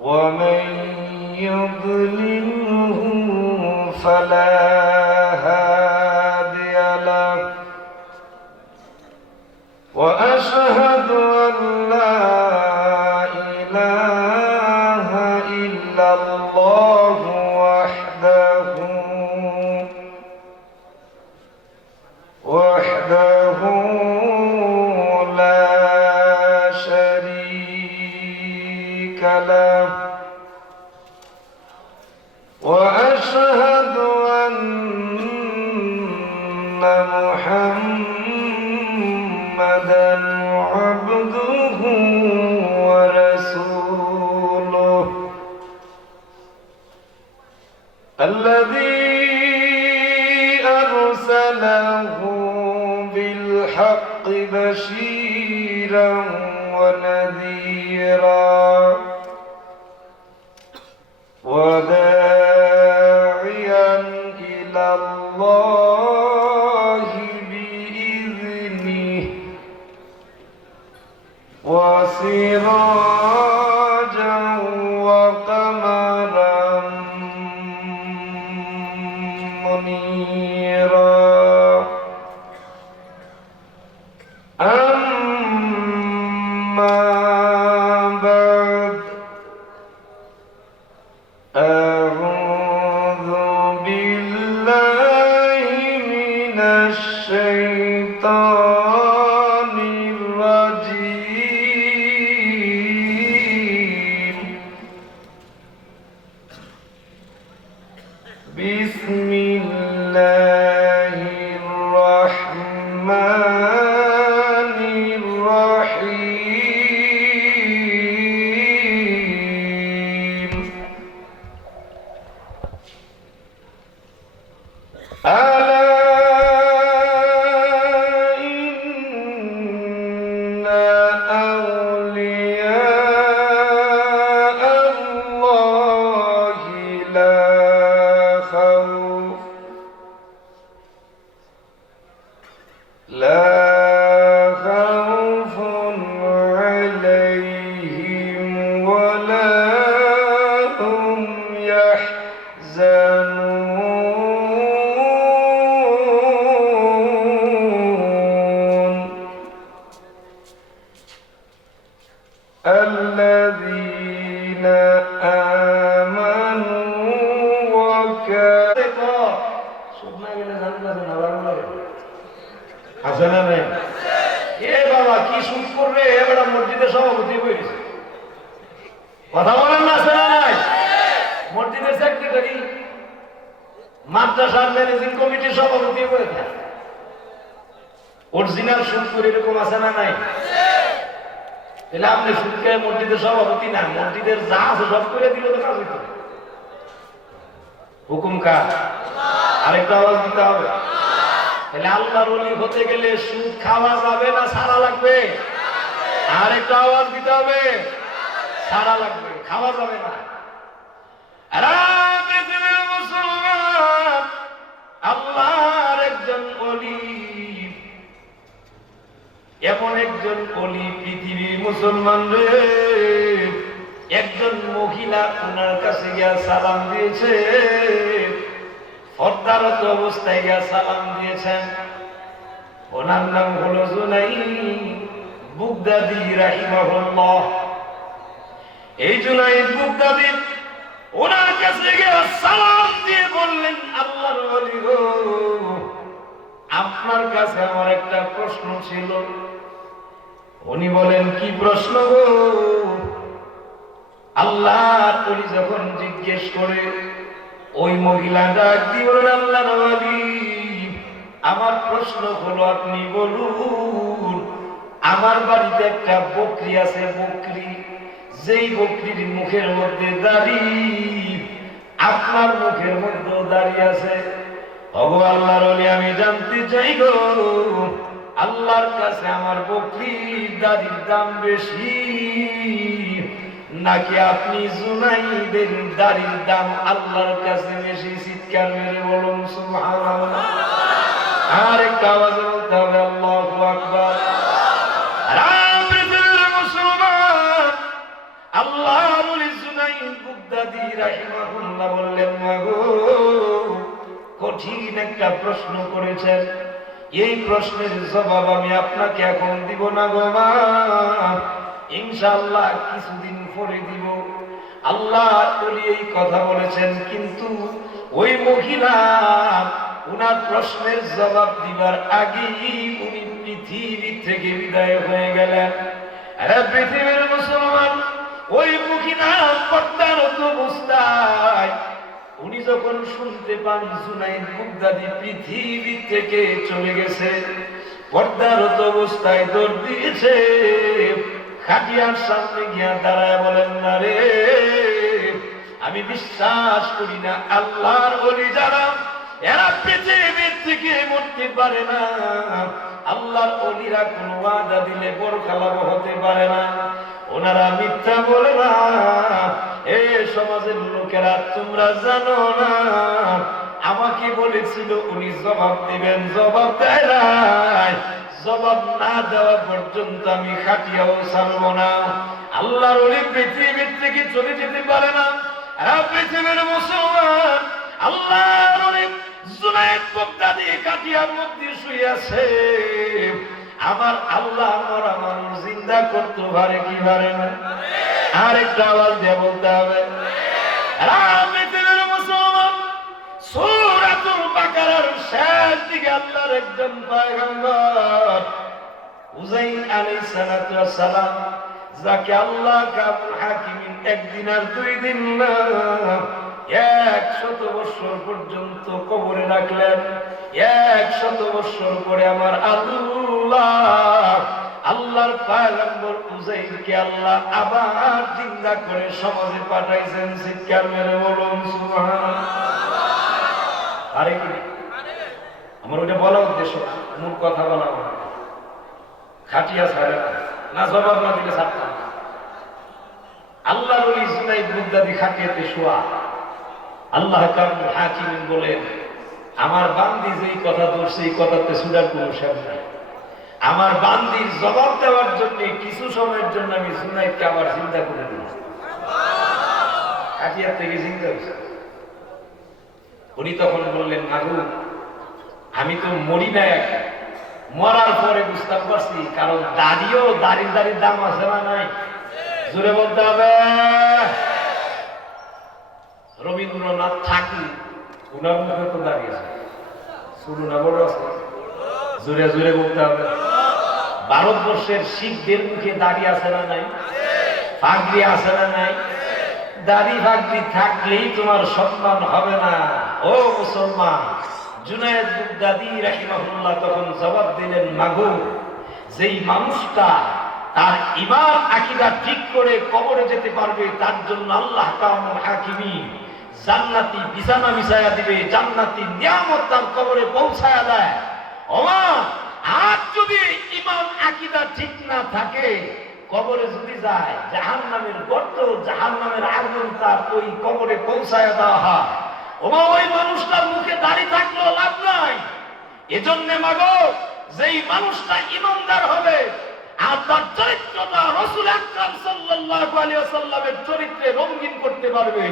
ومن يضلله فلا هادي له وأشهد أن لا إله إلا الله وحده لا شريك له وأشهد أن محمدًا عبده ورسوله الذي أرسله بالحق بشيرا ونذيرا وداعيا إلى الله بإذنه وسراجا وقمرا منيرا أما بعد أعوذ بالله من الشيطان الرجيم بسم الله الرحمن الرحيم ألا إن أولياء الله لا خوف عليهم ولا هم يحزنون الذين آمنوا وكانوا হাসানা নেই এ বাবা কি শুট করবে এবারে মসজিদের সভাপতি হয়েছে কথা বলেন না শোনা নাই মসজিদের সেক্রেটারি মাদ্রাসার ম্যানেজিং কমিটির সভাপতি হয়েছে অরিজিনাল শুট করে এরকম আছে না নাই তাহলে আপনি শুটকে মসজিদের সভাপতি না মসজিদের যা আছে সব করে দিল তো কাজ হইতো হুকুম কার আরেকটা আওয়াজ দিতে হবে তাহলে আল্লাহর ওলি হতে গেলে সুদ খাওয়া যাবে না ছাড়া লাগবে আর একটা আওয়াজ দিতে হবে ছাড়া লাগবে খাওয়া যাবে না পৃথিবীর মুসলমান আল্লাহর একজন ওলি এমন একজন ওলি পৃথিবীর মুসলমান রে একজন মহিলা ওনার কাছে গিয়া সালাম দিয়েছে পর্দারত অবস্থায় গিয়া সালাম দিয়েছেন ওনার নাম হলো জুনাইদ বুগদাদি রাহিমাহুল্লাহ এই জুনাইদ বুগদাদি ওনার কাছে গিয়া সালাম দিয়ে বললেন আল্লাহর ওলি গো আপনার কাছে আমার একটা প্রশ্ন ছিল উনি বলেন কি প্রশ্ন গো আল্লাহর ওলি যখন জিজ্ঞেস করে ওই মহিলা ডাক দিয়ে বলেন আল্লাহর ওলি আমার প্রশ্ন হলো আপনি বলুন আমার বাড়িতে একটা বকরি আছে বকরি যেই বকরির মুখের মধ্যে দাড়ি আপনার মুখের মধ্যেও দাড়ি আছে ওগো আল্লাহর ওলি আমি জানতে চাই গো আল্লাহর কাছে আমার বকরির দাড়ির দাম বেশি নাকি আপনি জুনাইদের দাড়ির দাম আল্লাহর কাছে বেশি চিৎকার মেরে বলুন সুবহানাল্লাহ আর একটা আওয়াজ বলতে হবে আল্লাহু আকবার মুসলমান আল্লাহর আল্লাহর জুনাইদ বুগদাদি রাহিমাহুল্লাহ বললেন, মাগো কঠিন একটা প্রশ্ন করেছেন, এই প্রশ্নের জবাব আমি আপনাকে এখন দিব না গো মা, ইনশাআল্লাহ কিছুদিন পরে দিব। আল্লাহ বলি এই কথা বলেছেন, কিন্তু ওই মহিলা ওনার প্রশ্নের জবাব দিবার আগেই উনি পৃথিবী থেকে বিদায় হয়ে গেলেন। আরে পৃথিবীর মুসলমান, ওই মহিলা পর্দারত অবস্থায় উনি যখন শুনতে পান জুনাইদ বুগদাদি পৃথিবী থেকে চলে গেছে, পর্দারত অবস্থায় দৌড় দিয়েছে, খাটিয়ার সামনে গিয়া দাঁড়ায় বলেন, না রে, আমি বিশ্বাস করি না আল্লাহর ওলি যারা এরা পৃথিবীর থেকে মরতে পারে না, আল্লাহর ওলিরা কোন ওয়াদা দিলে বরখালাপ হতে পারে না, ওনারা মিথ্যা বলে না। এ সমাজের লোকেরা তোমরা জানো না, আমাকে বলেছিল উনি জবাব দিবেন, জবাব দেয় নাই, জবাব না দেওয়া পর্যন্ত আমি খাটিয়াও ছাড়ব না। আল্লাহর ওলি পৃথিবীর থেকে চলে যেতে পারে না। পৃথিবীর মুসলমান, আল্লাহর ওলি জুনাইদ বুগদাদি খাটিয়ার মধ্যে শুয়ে আছে, আমার আল্লাহ মরা মানুষ জিন্দা করতে পারে কি পারে না? আর একটা আওয়াজ দিয়ে বলতে হবে, পৃথিবীর মুসলমান, সূরাতুল বাকারার শেষ দিকে আল্লাহর একজন পয়গম্বর উযাইর আলাইহিস সালাতু ওয়াস সালাম, যাকে আল্লাহ কাবুল হাকিমিন একদিন আর দুই দিন না 100 বছর পর্যন্ত কবরে রাখলেন। 100 বছর পরে আমার আল্লাহর পয়গম্বর উযাইরকে আল্লাহ আবার জিন্দা করে সমাজে পাঠাইছেন। চিৎকার মেরে বলুন সুবহানাল্লাহ। আরে কি আমার ওটা বলা উদ্দেশ্য, মূল কথা বলা খাটিয়া ছাড়ে না, জবাব না দিলে ছাড়তাম না। আল্লাহর ওলি জুনাইদ বুগদাদি খাটিয়াতে শোয়া। আল্লাহ কাবুল হাকিমিন বলেন, আমার বান্দি যেই কথা ধরছে এই কথাতে সুরার কোনো শেষ নাই। আমার বান্দির জবাব দেওয়ার জন্য কিছু সময়ের জন্য আমি জুনাইদকে আবার চিন্তা করে দিলাম। খাটিয়ার থেকে চিন্তা হয়েছে। উনি তখন বললেন, মাগু আমি তো মরি না, মরার পরে বুঝতে পারছি, কারণ দাড়ির দাম আছে না নাই? জোরে বলতে হবে। রবীন্দ্রনাথ ঠাকুর উনার মুখে তো দাঁড়িয়েছে, শুরু না বড় আছে, জোরে জোরে বলতে হবে। ভারতবর্ষের শিখদের মুখে দাঁড়িয়ে আছে না নাই? ফাগড়ি আছে না নাই? দাড়ি ফাগড়ি থাকলেই তোমার সম্মান হবে না। ও মুসলমান, জুনাইদ বুগদাদি রাহিমাহুল্লাহ তখন জবাব দিলেন, মাগো যেই মানুষটা তার ঈমান আকীদা ঠিক করে কবরে যেতে পারবে, তার জন্য আল্লাহ কাবুল হাকিমিন জান্নাতি বিছানা বিছায়া দিবে, জান্নাতি নিয়ামত তার কবরে পৌঁছায়া দেয়। ওমা, আর যদি ঈমান আকীদা ঠিক না থাকে, কবরে যদি যায়, জাহান্নামের গর্ত, জাহান্নামের আগুন তার ওই কবরে পৌঁছায়া দেওয়া হয়। ওমা, ওই মানুষটার মুখে দাড়ি থাকলেও লাভ নাই। এজন্য মাগো, যেই মানুষটা ঈমানদার হবে আর তার চরিত্রটা রাসূল আকরাম সাল্লাল্লাহু আলাইহি ওয়াসাল্লামের চরিত্রে রঙিন করতে পারবে,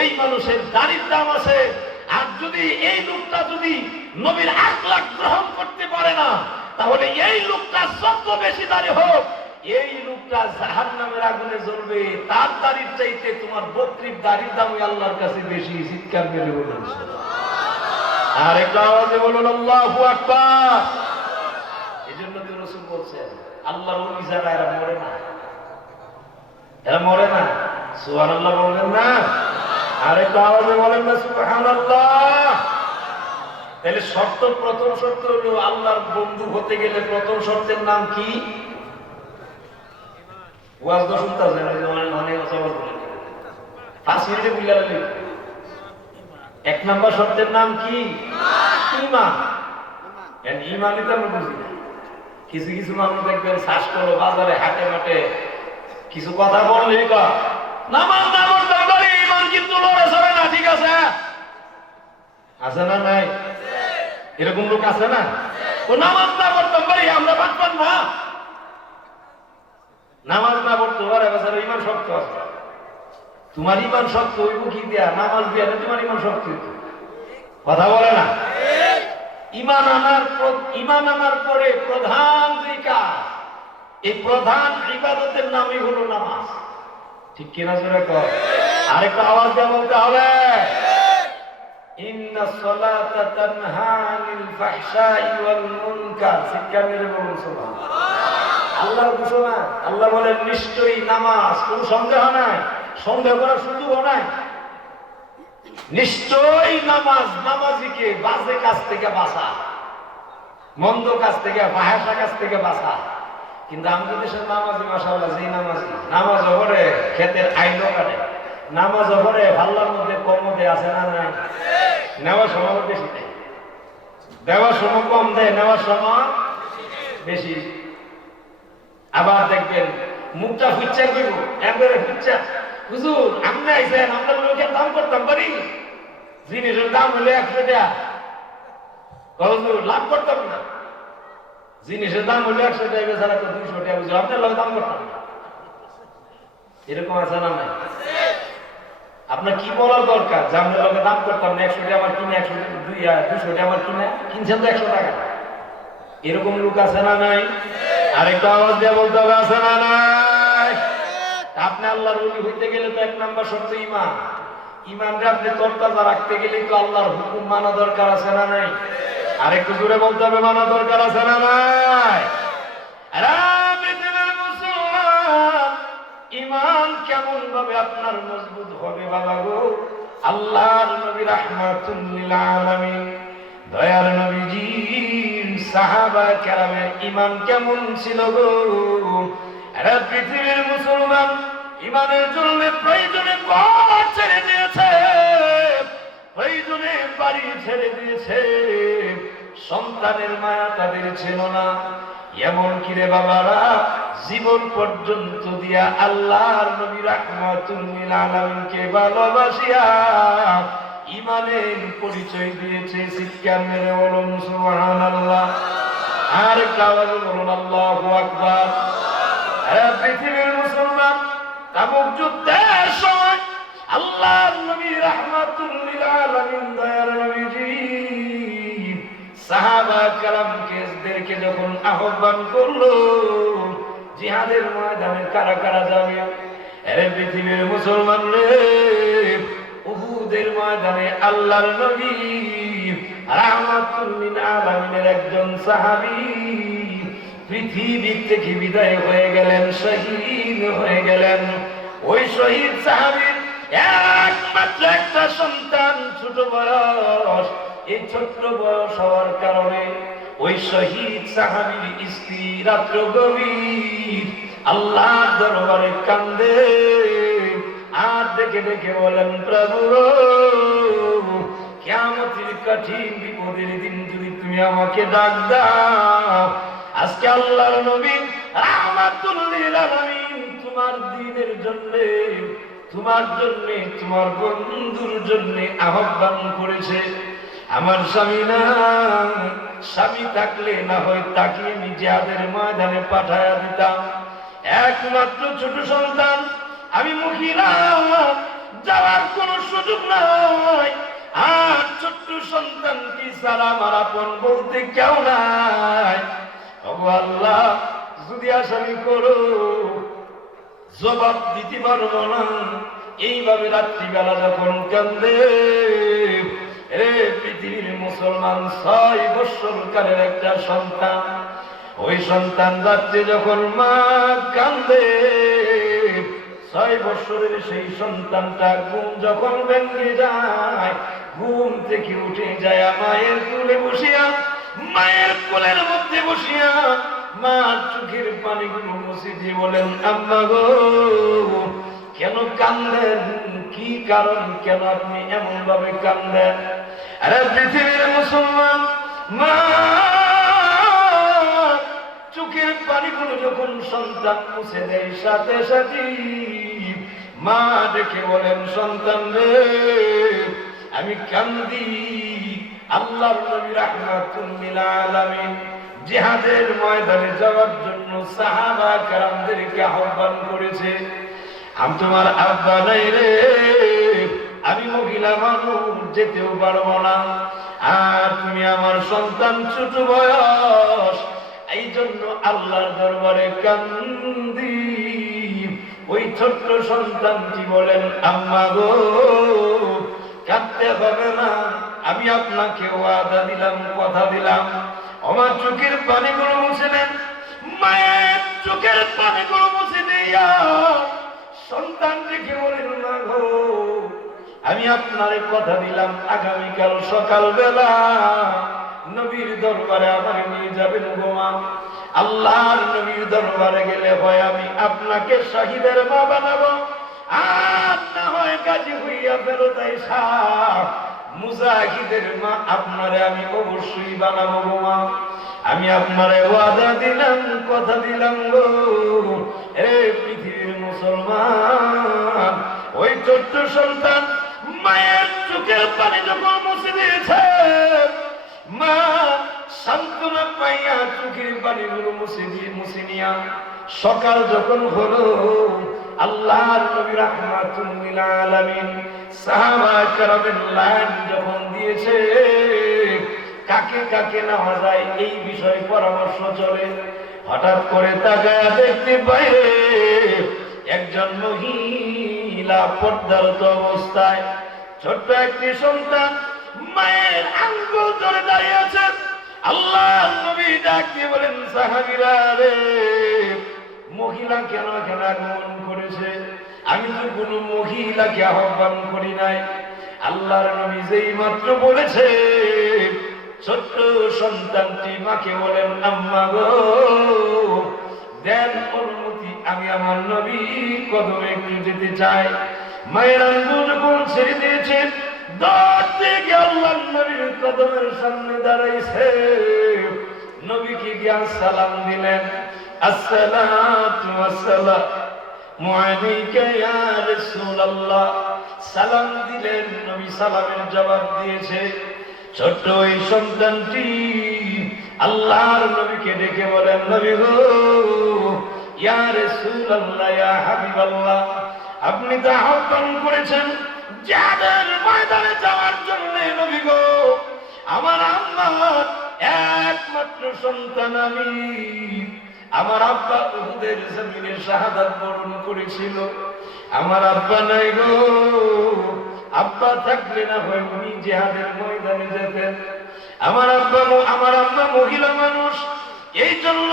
এই মানুষের দাড়ির দাম আছে। আর যদি এই লোকটা যদি নবীর আখলাক গ্রহণ করতে পারে না, তাহলে এই লোকটা যত বেশি দাড়ি হোক, এই লোকটা জাহান্নামের আগুনে জ্বলবে। তার দাড়ির চাইতে তোমার বকরির দাড়ির দাম আল্লাহর কাছে বেশি। চিৎকার মেরে বলুন সুবহানাল্লাহ। আর একটা আওয়াজে বলুন আল্লাহু আকবার। এজন্য তো রাসূল বলছেন, আল্লাহর ওলি যারা এরা মরে না, এরা মরে না। সুবহানাল্লাহ বলবেন না? আর একটা আওয়াজে বলেন না সুবহানাল্লাহ। তাহলে শর্ত, প্রথম শর্ত হলো আল্লাহর বন্ধু হতে গেলে প্রথম শর্তের নাম কি? ওয়াজ তো শুনতেছেন, অনেক সওয়াল বলে 5 মিনিটে বুঝলা লাগবে। 1 নাম্বার শর্তের নাম কি? ঈমান। ঈমানই তো আমরা বুঝি না। কিছু কিছু মানুষ দেখবেন শ্বাস করলো বাজারে হাটে মাঠে কিছু কথা বললে নামাজ না পড়তে পারি, ঈমান কিন্তু লড়ে চলে না। ঠিক আছে, আছে না নাই? এরকম লোক আছে না? ও নামাজ না পড়তে পারি, আমরা বাঁচবেন না। নামাজ না পড়তে পারে, বেচারা ঈমান শক্ত আছে। তোমার ইমান শক্ত হইব কি দিয়া? নামাজ দিয়া না তোমার ইমান শক্ত হইব? কথা বলে না। ইমান আনার পরে প্রধান দুই কাজ, এই প্রধান ইবাদতের নামই হলো নামাজ। ঠিক কিনা জোরে কর? আরেকটা আওয়াজ দিয়ে বলতে হবে, ইন্নাস সালাতা তানহা আনিল ফাহশাই ওয়াল মুনকার। শিক্ষা মেরে বলুন সুবহানাল্লাহ। আল্লাহর ঘোষণা, আল্লাহ বলেন নিশ্চয়ই নামাজ, কোনো সন্দেহ নাই, সন্দেহ করার সুযোগ নাই। নিশ্চয়ই নামাজ নামাজিকে বাজে কাজ থেকে বাঁচা, মন্দ কাজ থেকে, ফাহেসা কাজ থেকে বাঁচা। কিন্তু আমাদের দেশের নামাজি মাশাআল্লাহ, যে নামাজি নামাজ পড়ে ক্ষেতের আইনও কাটে, নামাজ পড়ে আল্লাহর মধ্যে কমতে আছে না নাই? নেওয়ার সময় বেশি দেয়, দেওয়ার সময় কম দেয়, নেওয়ার সময় বেশি। আবার দেখবেন মুখটা ফুচ্চা করব, একবারে ফুচ্চা, হুজুর আপনি আইছেন, আমরা লোকের দাম করতাম পারি, জিনিসের দাম হলে 100 টাকা, হুজুর লাভ করতাম না, জিনিসের দাম হলে 100 টাকা, বেচারা তো 200 টাকা, হুজুর আপনার লোক দাম করতাম না। এরকম আছে না নাই? আপনার কি বলার দরকার যে আপনার লোকের দাম করতাম না, 100 টাকা আমার কিনে, 200 টাকা আমার কিনে, কিনছেন তো 100 টাকা। এরকম লোক আছে না নাই? আরেকটা আওয়াজ দিয়ে বলতে হবে, আছে না নাই? আপনি আল্লাহর ওলি হইতে গেলে তো 1 নাম্বার শর্ত ঈমান। ঈমানরে আপনি তরতাজা রাখতে গেলে তো আল্লাহর হুকুম মানা দরকার, আছে না নাই? আরেকটু জোরে বলতে হবে, মানা দরকার, আছে না নাই? ঈমান কেমন ভাবে আপনার মজবুত হবে বাবা গো? আল্লাহর নবী রাহমাতুল লিল আলামিন, দয়ার নবীজি সাহাবা কেরামের ঈমান কেমন ছিল গো? এরা পৃথিবীর মুসলমান ঈমানের জন্য প্রয়োজনে ঘর ছেড়ে দিয়েছে, প্রয়োজনে বাড়ি ছেড়ে দিয়েছে, সন্তানের মায়া তাদের ছিল না। এমন কি রে বাবারা, জীবন পর্যন্ত দিয়া আল্লাহর নবী রাহমাতুল লিল আলামিনকে ভালোবাসিয়া ঈমানের পরিচয় দিয়েছে। চিৎকার মেরে বলুন সুবহানাল্লাহ। আর আওয়াজ বলুন আল্লাহু আকবার। পৃথিবীর মুসলমান তাবুক যুদ্ধের সময় আল্লাহর নবী রাহমাতুল লিল আলামিন, দয়ার নবীজি সাহাবা কেরামকে যখন আহ্বান করলো জিহাদের ময়দানে কারা কারা যাবে, আরে পৃথিবীর মুসলমান রে, উহুদের ময়দানে আল্লাহর নবী রাহমাতুল লিল আলামিনের একজন সাহাবী পৃথিবী থেকে বিদায় হয়ে গেলেন, শহীদ হয়ে গেলেন। ওই শহীদ সাহাবীর একমাত্র একটা সন্তান, ছোট বয়স। এই ছোট্ট বয়স হওয়ার কারণে ওই শহীদ সাহাবীর স্ত্রী রাত্র গভীর আল্লাহর দরবারে কান্দে, আর দেখে দেখে বলেন, প্রভু কিয়ামতের কঠিন বিপদের দিন যদি তুমি আমাকে ডাক দাও, আজকে আল্লাহর নবী রাহমাতুল লিল আলামিন তোমার দ্বীনের জন্য, তোমার জন্য, তোমার বন্ধুর জন্য আহ্বান করেছে। আমার স্বামী না, স্বামী থাকলে না হয় তাকে আমি জিহাদের ময়দানে পাঠায়া দিতাম, একমাত্র ছোট সন্তান, আমি মহিলা, যাওয়ার কোনো সুযোগ নাই, আর ছোট্ট সন্তান কি সারা আমার আপন বলতে কেউ নাই। ওগো আল্লাহ, যদি আসামি করো জবাব দিতে পারবো না। এইভাবে রাত্রিবেলা যখন কান্দে, রে পৃথিবীর মুসলমান 6 বৎসরকালের একটা সন্তান, ওই সন্তান রাত্রে যখন মা কান্দে, 6 বৎসরের সেই সন্তানটা ঘুম যখন ভেঙে যায়, ঘুম থেকে উঠে যায় মায়ের কোলে বসিয়া, মায়ের কোলের মধ্যে বসিয়া মা চোখের পানিগুলো মুছে দিয়ে বলেন, আম্মা গো কেন কান্দেন? কি কারণ, কেন আপনি এমন ভাবে কান্দেন? আরে পৃথিবীর মুসলমান, মা চোখের পানিগুলো যখন সন্তান মুছে দেয়, সাথে সাথে মা দেখে বলেন, সন্তান রে আমি কান্দি, আল্লাহর নবী রাহমাতুল লিল আলামিন জিহাদের ময়দানে যাওয়ার জন্য সাহাবা কেরামদেরকে আহ্বান করেছে, আমি তোমার আব্বা নাই রে, যেতেও পারবো না। আর তুমি আমার সন্তান, ছোট বয়স, এই জন্য আল্লাহর দরবারে কান্দি। ওই ছোট্ট সন্তানটি বলেন, আম্মা গো, কাঁদতে হবে না, আমি আপনাকে ওয়াদা দিলাম, কথা দিলাম। আমার চোখের পানিগুলো মুছে নেন। মায়ের চোখের পানিগুলো মুছে দিয়া সন্তান দেখে বলেন, না গো, আমি আপনার কথা দিলাম, আগামীকাল সকালবেলা নবীর দরবারে আমার নিয়ে যাবেন গো মা। আল্লাহর নবীর দরবারে গেলে হয় আমি আপনাকে শহীদের মা বানাবো, আর না হয় গাজী হইয়া ফেরত আইসা মুজাহিদের মা আপনারে আমি অবশ্যই বানাবো গো মা। আমি আপনারে ওয়াদা দিলাম, কথা দিলাম গো। এ পৃথিবীর মুসলমান, ওই ছোট্ট সন্তান মায়ের চোখের পানি যখন মুছে দিয়েছে, মা সান্ত্বনা পাইয়া চোখের পানিগুলো মুছে নিয়া সকাল যখন হলো, আল্লাহর নবী রাহমাতুল লিল আলামিন সাহাবা কেরামের লাইন যখন দিয়েছে, কাকে কাকে নেওয়া যায় এই বিষয়ে পরামর্শ চলে। হঠাৎ করে তাকায়া দেখতে পাইরে একজন মহিলা পর্দারত অবস্থায় ছোট্ট একটি সন্তান মায়ের আঙ্গুল ধরে দাঁড়িয়ে আছে। আল্লাহর নবী ডাক দিয়ে বলেন, সাহাবীরা রে, মহিলা কেন এখানে আগমন করেছে? আমি তো কোনো মহিলাকে আহ্বান করি নাই। আল্লাহর নবী যেই মাত্র বলেছে, ছোট্ট সন্তানটি মাকে বলেন, আম্মা গো, দেন অনুমতি, আমি আমার নবীর কদমে একটু যেতে চাই। মায়ের আঙ্গুল যখন ছেড়ে দিয়েছে, দৌড় থেকে আল্লাহর নবীর কদমের সামনে দাঁড়াইছে। নবীকে গিয়া সালাম দিলেন, আসসালাতু ওয়াসসালামু আলাইকা ইয়া রাসূলুল্লাহ। সালাম দিলেন, নবী সালামের জবাব দিয়েছে। ছোট্ট ওই সন্তানটি আল্লাহর নবীকে ডেকে বলেন, নবী গো, ইয়া রাসূলুল্লাহ, ইয়া হাবিবাল্লাহ, আপনি তো আহ্বান করেছেন জিহাদের ময়দানে যাওয়ার জন্য। নবী গো, আমার আম্মার একমাত্র সন্তান আমি। আমার আব্বা উহুদের জমিনে শাহাদাত বরণ করেছিল। আমার আব্বা নাই গো, আব্বা থাকলে না হয় উনি জিহাদের ময়দানে যেতেন। আমার আম্মা মহিলা মানুষ, এই জন্য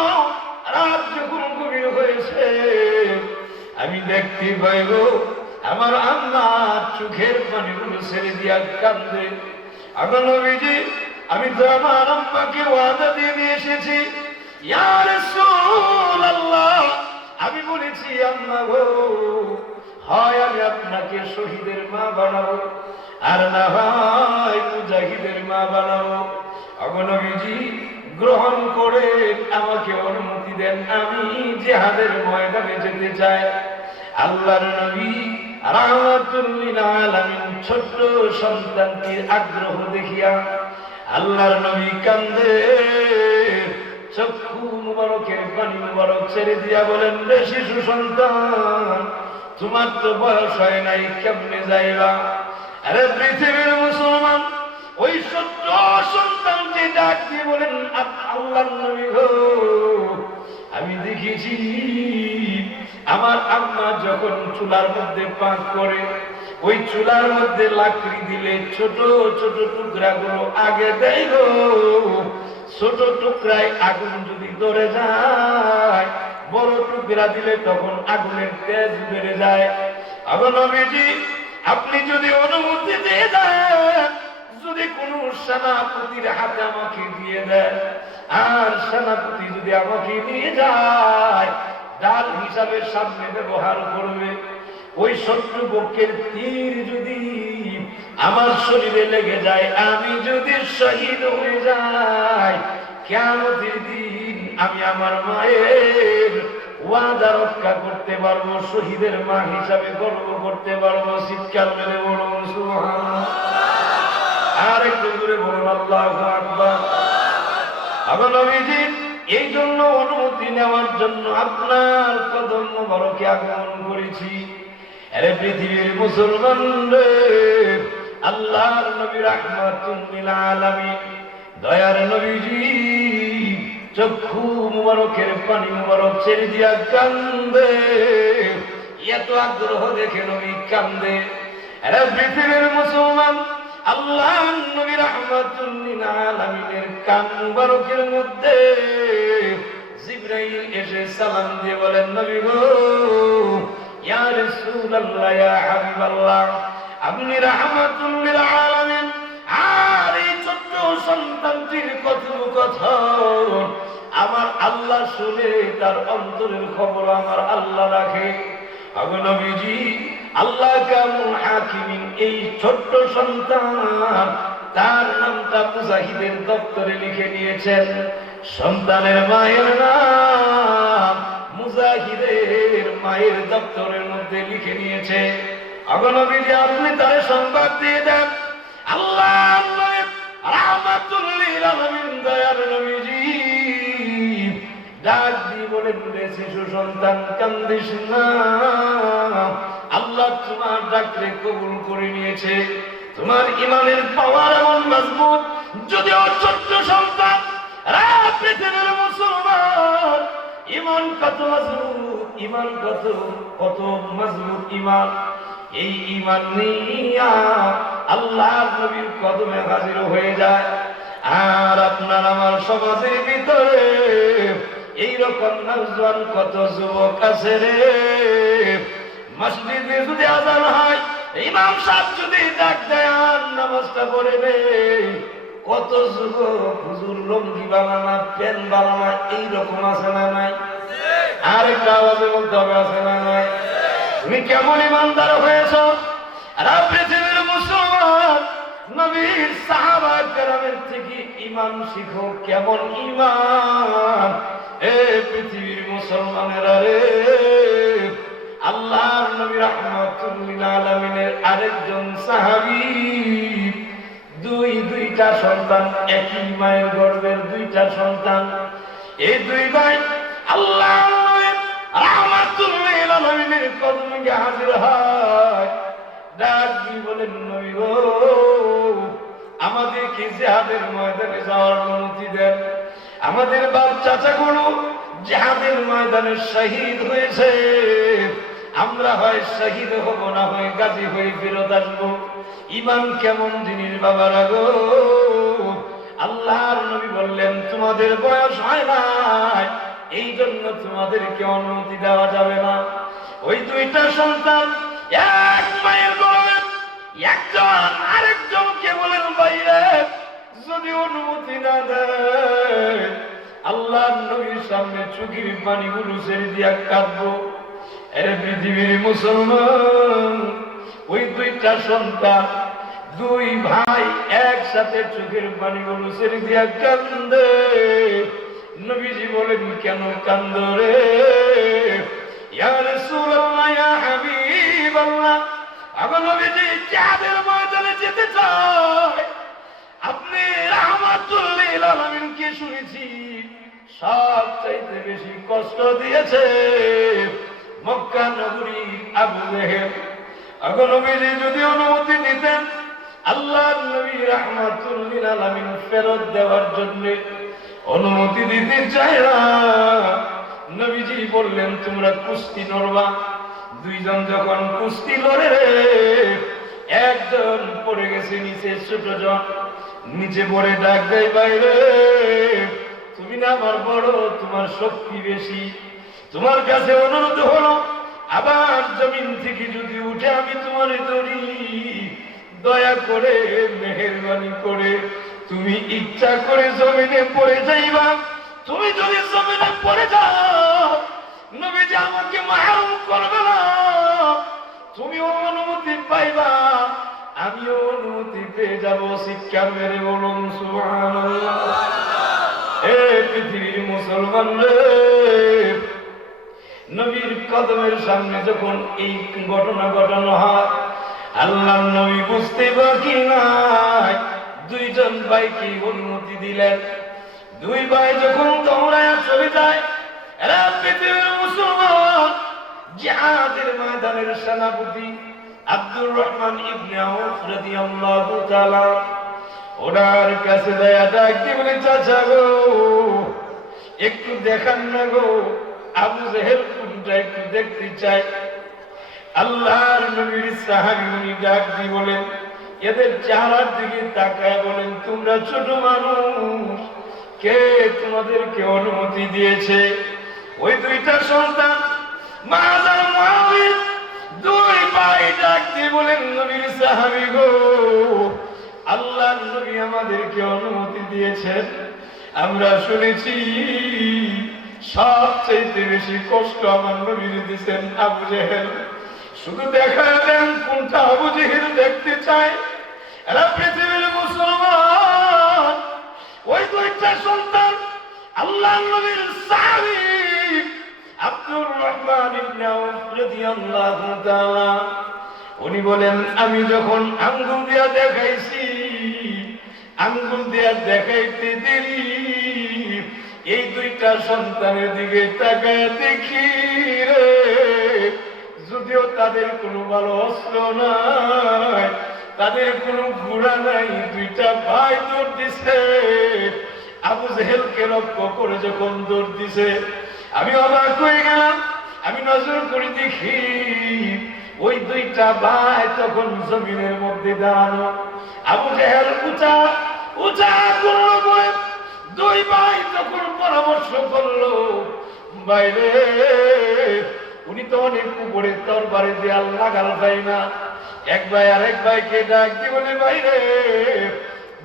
রাত যখন গভীর হয়েছে, আমি দেখতে পাই গো, আমার আম্মা চোখের পানিগুলো ছেড়ে দিয়া কান্দে। আমার নবীজি, আমি তো আমার আম্মাকে ওয়াদা দিয়ে এসেছি, ইয়া রাসূলুল্লাহ, আমি বলেছি, আম্মা গো, হয় আমি আপনাকে শহীদের মা বানাবো, আর না হয় মুজাহিদের মা বানাবো। আমার নবীজি গ্রহণ করে আমাকে অনুমতি দেন, আমি জিহাদের ময়দানে যেতে চাই। আল্লাহর নবী রাহমাতুল লিল আলামিন ছোট্ট সন্তানটির আগ্রহ দেখিয়া আল্লাহর নবী কান্দে। চক্ষু মুবারকের পানি মুবারক ছেড়ে দিয়া বলেন, রে শিশু সন্তান, তোমার তো বয়স হয় নাই, কেমনে যাইবা? আরে পৃথিবীর মুসলমান, ওই ছোট্ট সন্তানকে ডাক দিয়ে বলেন, আল্লাহর নবী গো, আমি দেখেছি আমার আম্মা যখন চুলার মধ্যে পাক করে, ওই চুলার মধ্যে লাকড়ি দিলে ছোট ছোট টুকরা গুলো আগে দেয় গো। ছোট টুকরায় আগুন যদি ধরে যায়, বড় টুকরা দিলে তখন আগুনের তেজ বেড়ে যায়। আবার নবীজি, আপনি যদি অনুমতি দিয়ে দেন, যদি কোন সেনাপতির হাতে আমাকে দিয়ে দেন, আর সেনাপতি যদি আমাকে নিয়ে যায়, ডাল হিসাবে সামনে ব্যবহার করবে, ওই শত্রুপক্ষের তীর যদি আমার শরীরে লেগে যায়, আমি যদি শহীদ হয়ে যাই, কিয়ামতের দিন আমি আমার মায়ের ওয়াদা রক্ষা করতে পারবো, শহীদের মা হিসাবে গর্ব করতে পারবো। চিৎকার মেরে বলুন সুবহানাল্লাহ। আর একটু দূরে বলুন আল্লাহু আকবার। আমার নবীজি এই জন্য অনুমতি নেওয়ার জন্য আপনার কদম মোবারকে আগমন করেছি। আরে পৃথিবীর মুসলমান রে, আল্লাহর নবী রাহমাতুল লিল আলামিন দয়ার নবীজি চক্ষু মুবারকের পানি মুবারক ছেড়ে দিয়া কান্দে। এত আগ্রহ দেখে নবী কান্দে। এরা পৃথিবীর মুসলমান, আল্লাহর নবী রাহমাতুল লিল আলামিনের কান মুবারকের মধ্যে জিবরাইল এসে সালাম দিয়ে বলেন, নবী গো, ইয়া রাসূলুল্লাহ, ইয়া হাবিবাল্লাহ, আপনি রাহমাতুল লিল আলামিন। আর এই ছোট্ট সন্তানটির কথোপকথন আমার আল্লাহ শুনে তার অন্তরের খবর আমার আল্লাহ রাখে। আবু নবীজি, আল্লাহ কামুল হাকিমিন এই ছোট্ট সন্তান, তার নামটা মুজাহিদের দপ্তরে লিখে নিয়েছেন। সন্তানের মায়ের নাম মুজাহিদের মায়ের দপ্তরের মধ্যে লিখে নিয়েছে। আবু নবীজি, আপনি তার সংবাদ দিয়ে দেন, আল্লাহ রাহমাতুল লিল আলামিন দয়ার নবীজি ডাক দিয়ে বলেন, শিশু সন্তান কান্দিস না, আল্লাহ তোমার ডাককে কবুল করে নিয়েছে। তোমার ইমানের পাওয়ার এমন মজবুত, যদিও ছোট্ট সন্তান, পৃথিবীর মুসলমান, ইমান কত মজবুত, ইমান কত মজবুত ইমান। এই ইমান নিয়া আল্লাহর নবীর কদমে হাজির হয়ে যায়। আর আপনার আমার সমাজের ভিতরে এইরকম নওজোয়ান কত যুবক আছে রে, মসজিদে যদি আযান হয়, ইমাম সাহেব যদি ডাক দেয় আর নামাজটা পড়ে নেই, কত যুবক হুজুর লঙ্গি বানানা, প্যান্ট বানানা এইরকম আছে না নাই? আর একটা আওয়াজে বলতে হবে, আছে না নাই? তুমি কেমন ইমানদার হয়েছ? পৃথিবীর মুসলমান, নবীর সাহাবা কেরামের থেকে ইমান শিখো। কেমন ইমান এ পৃথিবীর মুসলমানেরা রে! আল্লাহর নবী রাহমাতুল লিল আলামিনের আরেকজন সাহাবী, দুইটা সন্তান, একই মায়ের গর্ভের দুইটা সন্তান। এই দুই ভাই আল্লাহর নবী রাহমাতুল লিল আলামিনের কদমে হাজির হয়। ডাক দিয়ে বলেন, নবী গো, আমাদেরকে জিহাদের ময়দানে যাওয়ার অনুমতি দেন। আমাদের বাপ চাচাগুলো জিহাদের ময়দানে শহীদ হয়েছে, আমরা হয় শহীদ হব, না হয় গাজী হয়ে ফেরত আসবো। ইমান কেমন জিনিস বাবারা গো! আল্লাহর নবী বললেন, তোমাদের বয়স হয় নাই, এই জন্য তোমাদেরকে অনুমতি দেওয়া যাবে না। ওই দুইটা সন্তান এক মায়ের গর্ভে, একজন আরেকজনকে বলেন, বাইরে যদি অনুমতি না দেয়, আল্লাহর নবীর সামনে চোখের পানিগুলো ছেড়ে দিয়া কাঁদবো। এর পৃথিবীর মুসলমান, ওই দুইটা সন্তান, দুই ভাই একসাথে চোখের পানিগুলো ছেড়ে দিয়া কান্দে। নবীজি বলেন, কেন কান্দ রে? ইয়া রাসূলুল্লাহ, ইয়া হাবিবাল্লাহ, আমার নবীজি জিহাদের ময়দানে যেতে চায়। আপনি রাহমাতুল লিল আলামিনকে শুনেছি সবচাইতে বেশি কষ্ট দিয়েছে মক্কা নগরীর আবু জেহেল। আগে নবীজি যদি অনুমতি দিতেন, আল্লাহর নবী রাহমাতুল লিল আলামিন ফেরত দেওয়ার জন্য অনুমতি দিতে চায় না। নবীজি বললেন, তোমরা কুস্তি লড়বা। দুইজন যখন কুস্তি লড়ে, একজন পড়ে গেছে নিচে, ছোট জন নিচে পড়ে ডাক দেয়, বাইরে তুমি না আমার বড়, তোমার শক্তি বেশি, তোমার কাছে অনুরোধ হলো, আবার জমিন থেকে যদি উঠে আমি তোমার ধরি, দয়া করে মেহেরবানি করে তুমি ইচ্ছা করে জমিনে পড়ে যাইবা। তুমি যদি জমিনে পড়ে যাও, নবীজি আমাকে মাহরুম করবে না, তুমিও অনুমতি পাইবা, আমিও অনুমতি পেয়ে যাবো। শিক্ষা মেরে বলুন সুবহানাল্লাহ। এ পৃথিবীর মুসলমান রে, নবীর কদমের সামনে যখন এই ঘটনা ঘটানো হয়, আল্লাহর নবী বুঝতে বাকি নাই দুইজন ভাইকে অনুমতি দিলেন। দুই ভাই যখন দৌড়ায় চলে যায়, এরা পৃথিবীর মুসলমান, জিহাদের ময়দানের সেনাপতি আব্দুর রহমান ইবনে আউফ রাদিয়াল্লাহু তাআলা ওনার কাছে দয়া ডাক দিয়ে বলে, চাচা গো একটু দেখান না গো, আবু জেহেল কোনটা একটু দেখতে চাই। আল্লাহর নবীর সাহাবী উনি ডাক দিয়ে বলেন, এদের চেহারার দিকে তাকায় বলেন, তোমরা ছোট মানুষ, কে তোমাদেরকে অনুমতি দিয়েছে ওই দুইটা সন্তান মাজার মুআবিদ দুই ভাই ডাক দিয়ে বলেন, নবীর সাহাবী গো আল্লাহর নবী আমাদেরকে অনুমতি দিয়েছেন, আমরা শুনেছি সবচেয়ে বেশি কষ্ট আমার নবীর দিয়েছেন আবু জেহেল, শুধু দেখা দেন কোনটা আবু জেহেল দেখতে চায়। এরা পৃথিবীর মুসলমান, ওই দুইটা সন্তান আল্লাহর নবীর সাহাবী আব্দুর রহমান ইবনে আউফ রাদিয়াল্লাহু তাআলা উনি বলেন, আমি যখন আঙ্গুল দিয়া দেখাইছি, আঙ্গুল দিয়া দেখাইতে দেরি এই দুইটা সন্তানের দিকে তাকায় দেখি রে, যদিও তাদের কোনো ভালো অস্ত্র নাই, তাদের কোনো ঘোড়া নাই, দুইটা ভাই দৌড় দিছে, আবু জেহেলকে লক্ষ্য করে যখন দৌড় দিছে আমি অবাক হয়ে গেলাম। আমি নজর করে দেখি ওই দুইটা ভাই তখন জমিনের মধ্যে দাঁড়ানো, আবু জেহেল উঁচা উঁচা করলো বলে দুই ভাই তখন পরামর্শ করলো, বাইরে উনি তো অনেক উপরে তরবারি দিয়ে লাগাল পাই না, এক ভাই আরেক ভাইকে ডাক দিয়ে বলে, বাইরে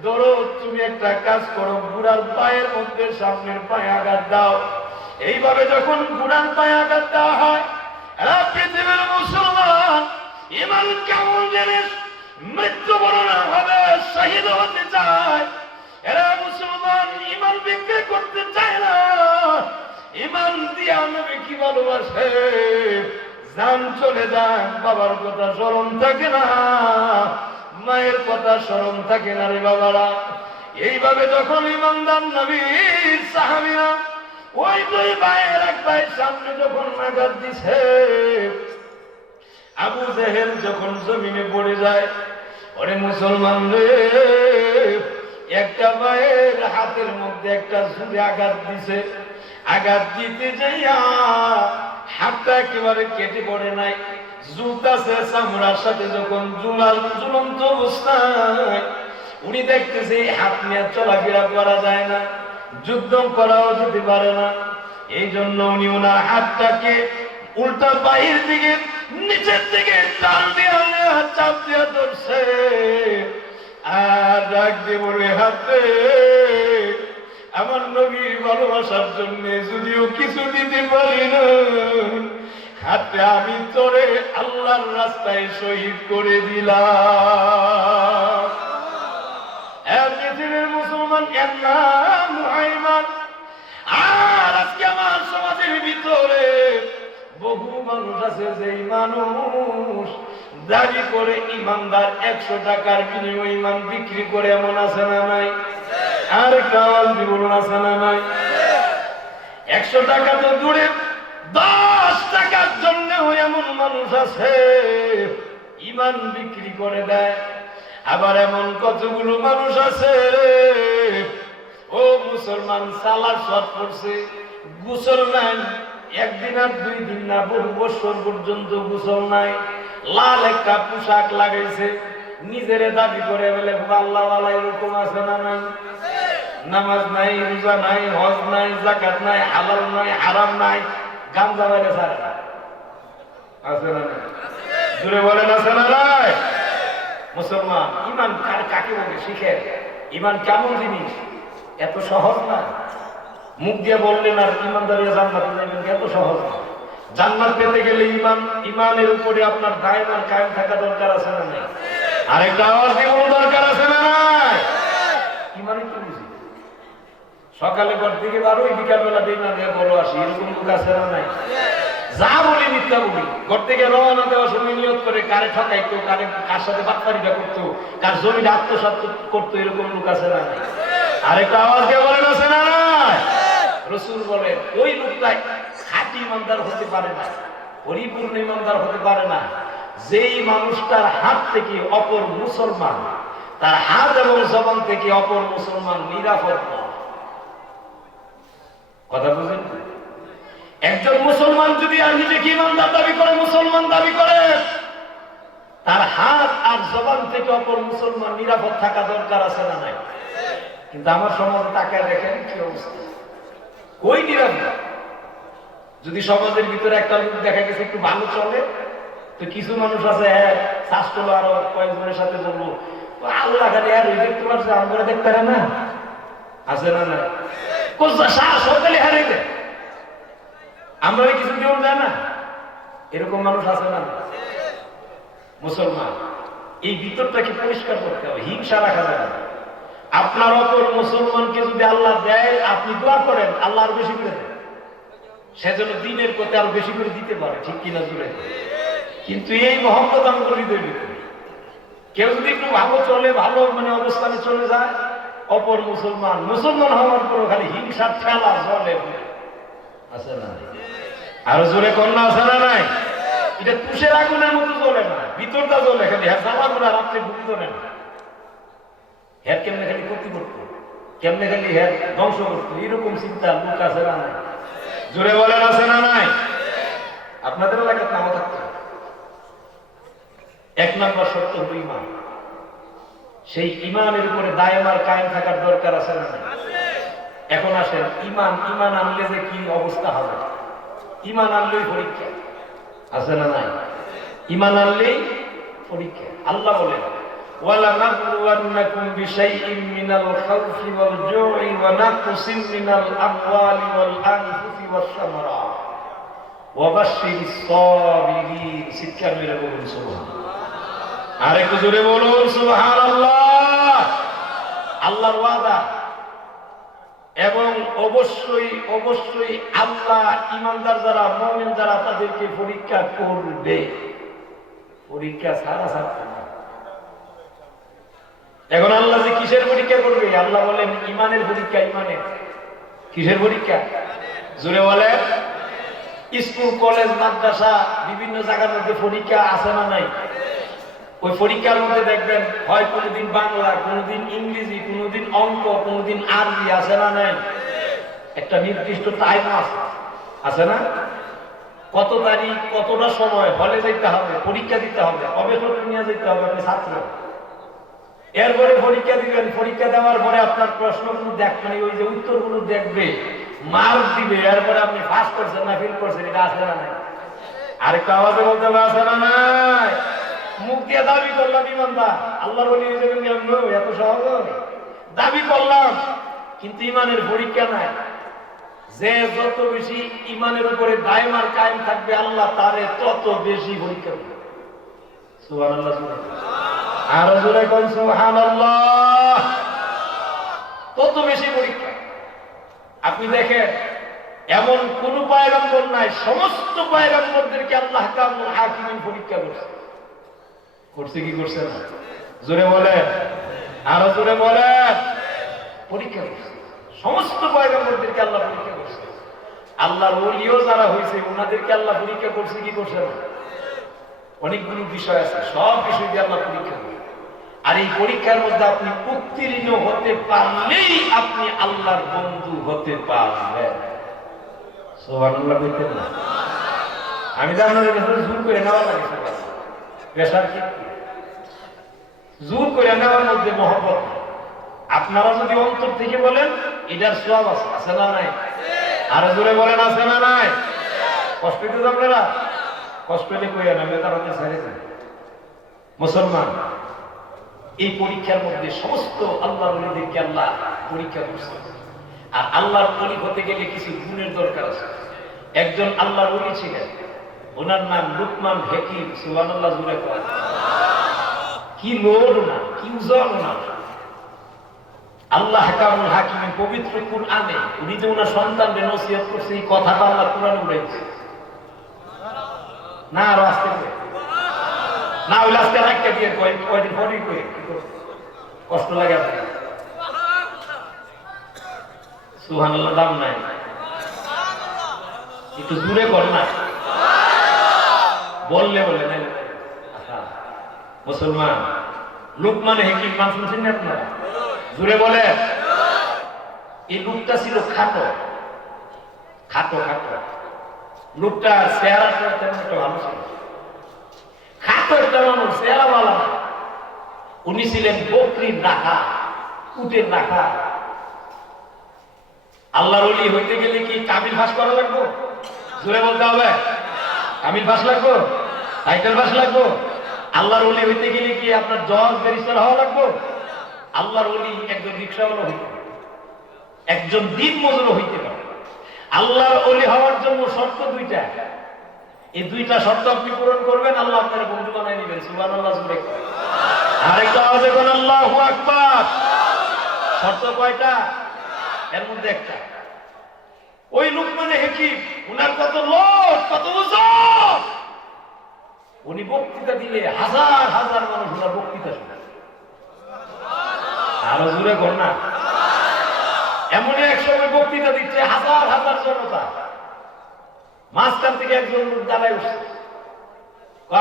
ধরো তুমি একটা কাজ করো, ঘোড়ার পায়ের মধ্যে সামনের পায়ে আঘাত দাও। এইভাবে যখন ঘোড়ার পায়ে আঘাত দেওয়া হয়, এরা পৃথিবীর মুসলমান ইমান কেমন জিনিস, মৃত্যুবরণ হবে, শহীদ হতে চায়, এরা মুসলমান ইমান বিক্রি করতে চায় না, ইমান দিয়া নবী কি ভালোবাসে, জান চলে যায় বাবার কথা স্মরণ থাকে না, মায়ের কথা স্মরণ থাকে না রে বাবারা। এইভাবে যখন ইমানদার নবীর সাহাবীরা ওই দুই ভাইয়ের এক ভাই সামনে যখন আঘাত দিছে, আবু জেহেল যখন জমিনে পড়ে যায়, ওরে মুসলমান রে, একটা ভাইয়ের হাতের মধ্যে একটা ছুরি আঘাত দিছে, আঘাত দিতে যাইয়া হাতটা একেবারে কেটে পড়ে নাই, জুতাছে চামড়ার সাথে যখন ঝুলন্ত অবস্থায় উনি দেখতেছে হাত নিয়ে চলাফেরা করা যায় না, যুদ্ধ করাও যেতে পারে না, এই জন্য উনি ওনার হাতটাকে উল্টা পায়ের দিকে নিচের দিকে টান দিয়ে চাপ দিয়ে ধরছে, আর ডাক দিয়ে বলে, হাতে আমার নবীর ভালোবাসার জন্য যদিও কিছু দিতে পারি না, হাতে আমি তোরে আল্লাহর রাস্তায় শহীদ করে দিলাম। পৃথিবীর মুসলমান এর নাম মুহাইমান। আর আজকে আমার সমাজের ভিতরে বহু মানুষ আছে, যেই মানুষ দাবি করে ইমানদার, 100 টাকার বিনিময়ে ইমান বিক্রি করে, এমন আছে না নাই? আর কাওয়াল জীবন আছে না নাই? 100 টাকা তো দূরে, 10 টাকার জন্য এমন মানুষ আছে ইমান বিক্রি করে দেয়। আবার এমন কতগুলো মানুষ আছে, ও মুসলমান সালার শট করছে, গোসল নাই, একদিন আর 2 দিন না, বহু বছর পর্যন্ত গোসল নাই, লাল একটা পোশাক লাগাইছে, নিজের দাবি করে বলে আল্লাহওয়ালা, এরকম আছে না নাই? নামাজ নাই, রোজা নাই, হজ নাই, যাকাত নাই, হালাল নাই, হারাম নাই, গামজা বাইরে ছাড়ে না, আছে না নাই? জুড়ে বলেন আছে না নাই? মুসলমান ইমান কাকে বলে শিখে, ইমান কেমন জিনিস, এত সহজ না। মুখ দিয়ে বললেন আর ইমানদারিয়া জান্নাতে যাবেন, এত সহজ না। জান্নাত পেতে গেলে ইমানের উপরে আপনার দায়ম আর কায়েম থাকা দরকার আছে না নাই? আরেকটা আওয়াজ দিয়ে দরকার আছে না নাই? ইমানই তো বুঝি, সকালে ঘর থেকে বারোই, বিকাল বেলা দিন আগে বড় আসি, এরকম লোক আছে না নাই? যা বলি মিথ্যা বলি, ঘর থেকে রওনা দেওয়ার সময় নিয়ত করে কারে ঠকাইতো, কার সাথে বাটপারিটা করতো, কার জমিটা আত্মসাৎ করতো, এরকম লোক আছে না নাই? আরেকটা আওয়াজ দিয়ে বলেন আছে না নাই? রাসূল বলেন ওই লোকটাই খাঁটি ইমানদার হতে পারে না, পরিপূর্ণ ইমানদার হতে পারে না, যেই মানুষটার হাত থেকে অপর মুসলমান, তার হাত এবং জবান থেকে অপর মুসলমান নিরাপদ নয়। কথা বুঝেন? একজন মুসলমান যদি আর নিজেকে ইমানদার দাবি করে, মুসলমান দাবি করে, তার হাত আর জবান থেকে অপর মুসলমান নিরাপদ থাকা দরকার আছে না নাই? কিন্তু আমার সমাজে তাকায় দেখেন কি অবস্থা, কই নিরাপদ? যদি সমাজের ভিতরে একটা লোক দেখা গেছে একটু ভালো চলে, তো কিছু মানুষ আছে হ্যাঁ শাস্ত্র আরো কয়েকজনের সাথে বলবো আল্লাহ খালি আর ওই দেখতে পারছে আমরা দেখতে পারে না, আছে না না? সকালে হারিয়ে দেয়, আমরা কিছু কেউ যায় না, এরকম মানুষ আছে না? মুসলমান এই ভিতরটাকে পরিষ্কার করতে হবে, হিংসা রাখা যাবে না। আপনার অপর মুসলমানকে যদি আল্লাহ দেয়, আপনি দোয়া করেন আল্লাহ আরো বেশি করে দেয়, সেজন্য দিনের প্রতি আরো বেশি করে দিতে পারে, ঠিক কিনা জুড়ে? কিন্তু এই মহব্বত আমাদের হৃদয়ের ভিতরে, কেউ যদি একটু ভালো চলে, ভালো মানে অবস্থানে চলে যায়, অপর মুসলমান মুসলমান হওয়ার পরও খালি হিংসার ঠেলা চলে, আছে না? আরো জোরে কন্যা আছে না নাই? এটা তুষের আগুনের মতো জ্বলে না, ভিতরটা জ্বলে খালি, হ্যাঁ জ্বালাগুলা রাত্রে ঘুম ধরে না, হ্যাঁ কেমনে খালি ক্ষতি করতো, কেমনে খালি হ্যাঁ ধ্বংস করতো, এরকম চিন্তা লোক আছে না নাই? জোরে বলেন আছে না নাই? আপনাদের এলাকায় নামা থাকতো। এক নম্বর শর্ত হল ইমান। সেই ইমানের উপরে দায়মার কায়েম থাকার দরকার আছে না? এখন আসেন, ইমান আনলে যে কি অবস্থা হবে? ইমান আনলেই পরীক্ষা, আছে না নাই? ইমান আনলেই পরীক্ষা। আল্লাহ বলেন ওয়ালা নাবলুওয়ান্নাকুম বিশাইইম মিনাল খাউফি ওয়াল জুই ওয়া নাকসিম মিনাল আমওয়ালি ওয়াল আনফুসি ওয়াস সামারাত ওয়া বাশশিরিস সাবিরিন। চিৎকার মেরে বলুন সুবহানাল্লাহ। আর একটু জোরে বলুন সুবহানাল্লাহ। আল্লাহর ওয়াদা, এবং অবশ্যই অবশ্যই আল্লাহ ইমানদার যারা, মুমিন যারা, তাদেরকে পরীক্ষা করবে, পরীক্ষা ছাড়া ছাড়বে না। এখন আল্লাহ যে কিসের পরীক্ষা করবে? আল্লাহ বলেন ইমানের পরীক্ষা। ইমানের কিসের পরীক্ষা? জোরে বলেন। স্কুল কলেজ মাদ্রাসা বিভিন্ন জায়গার মধ্যে পরীক্ষা আছে না নাই? ওই পরীক্ষার মধ্যে দেখবেন হয় কোনোদিন বাংলা, কোনোদিন ইংরেজি, কোনোদিন অঙ্ক, কোনোদিন আরবি, আছে না নাই? একটা নির্দিষ্ট টাইম আছে না? কত তারিখ, কতটা সময় হলে যেতে হবে, পরীক্ষা দিতে হবে, অবসর নিয়ে যেতে হবে আপনি ছাত্র। এরপরে পরীক্ষা দিবেন, পরীক্ষা দেওয়ার পরে আপনার প্রশ্নগুলো দেখবেন, ওই যে উত্তরগুলো দেখবে, মার্ক দিবে, এরপরে আপনি পাস করছেন না ফেল করছেন, এটা আছে না নাই? আরেকটা আওয়াজে বলতে হবে, আছে না নাই? মুখ দিয়ে দাবি করলাম ইমানদার, আল্লাহর ওলি হয়ে যাবেন, এত সহজ দাবি করলাম, কিন্তু ইমানের পরীক্ষা নাই। যে যত বেশি ইমানের উপরে দায়মার কায়েম থাকবে, আল্লাহ তারে তত বেশি পরীক্ষা করবে। সুবহানাল্লাহ। আর জোরে কোন সুবহানাল্লাহ। তত বেশি পরীক্ষা। আপনি দেখেন এমন কোন পয়গম্বর নাই, সমস্ত পয়গম্বরদেরকে আল্লাহ কামুল হাকিমিন পরীক্ষা করছে। করছে কি করছে না? জোরে বলে, আরো জোরে বলে। পরীক্ষা করছে সমস্ত পয়গম্বরদেরকে আল্লাহ পরীক্ষা করছে। আল্লাহর ওলিও যারা হয়েছে ওনাদেরকে আল্লাহ পরীক্ষা করছে কি করছে না? অনেকগুলো বিষয় আছে, সব বিষয় দিয়ে আল্লাহ পরীক্ষা করে। আর এই পরীক্ষার মধ্যে আপনি উত্তীর্ণ হতে পারলেই আপনি আল্লাহর বন্ধু হতে পারবেন। সুবহানাল্লাহ বলতেন না? আমি তো আপনাদের কাছে জোর করে নেওয়া লাগে, পেশার কি জোর করে নেওয়ার মধ্যে মহব্বত। আপনারা যদি অন্তর থেকে বলেন এটার সওয়াব আছে, আছে না নাই? আর জোরে বলেন, আছে না নাই? কষ্ট পেতে আপনারা কষ্ট পেলে কইয়া না, তারা ছেড়ে দেন। মুসলমান এই পরীক্ষার মধ্যে সমস্ত আল্লাহর ওলিদেরকে আল্লাহ পরীক্ষা করছে। আর আল্লাহর ওলি হতে গেলে কিছু গুণের দরকার আছে। একজন আল্লাহর ওলি ছিলেন, ওনার নাম লুকমান হাকিম। সুবহানাল্লাহ জোরে কয়। কি লোড না, কি উজান না। আল্লাহ কামুল হাকিমের পবিত্র কুরআনে উনি যে ওনার সন্তানদের নসিহত করছে, এই কথাটা আল্লাহ কুরআনে উঠাইছে না। আরো আসতে না হইলে আজকে রাখতে দিয়ে কয়দিন পরই করে কষ্ট লাগে আপনার। সুবহানাল্লাহ দাম নাই, একটু জোরে কর না, বললে বলে মুসলমান লোকমান হাকিম নাম শুনছেন না আপনারা? জুড়ে বলে। এই লোকটা ছিল খাটো খাটো খাটো। লোকটা চেহারাটা তেমন একটা ভালো ছিল, খাটো একটা মানুষ, চেহারা ভালো না। উনি ছিলেন বকরির রাখা, উটের রাখা। আল্লাহর ওলি হইতে গেলে কি কামিল ফাঁস করা লাগবে? জোরে বলতে হবে। কামিল ফাঁস লাগবে, টাইটেল ফাঁস লাগবে। আল্লাহর ওলি হইতে গেলে কি আপনার জজ ব্যারিস্টার হওয়া লাগবে? আল্লাহর ওলি একজন রিকশাওয়ালা হইতে পারে, একজন দিন মজুর হইতে পারে। আল্লাহর ওলি হওয়ার জন্য শর্ত দুইটা। এই দুইটা শর্ত আপনি পূরণ করবেন, আল্লাহ আপনার বন্ধু বানায় নেবেন। সুবহানাল্লাহ জোরে। আরেকটা আওয়াজে বলেন আল্লাহু আকবার। শর্ত কয়টা? এর মধ্যে একটা। ওই লোকমানে হাকিম, উনার কত লোক, কত ওজন। উনি বক্তৃতা দিলে হাজার হাজার মানুষ ওনার বক্তৃতা শুনে। আরো জোরে কর না। এমনই এক সময় বক্তৃতা দিচ্ছে, হাজার হাজার জনতা। মাঝখান থেকে একজন লোক দাঁড়ায় উঠছে,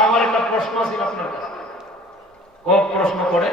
আমার একটা প্রশ্ন আছে আপনার কাছে। প্রশ্ন করে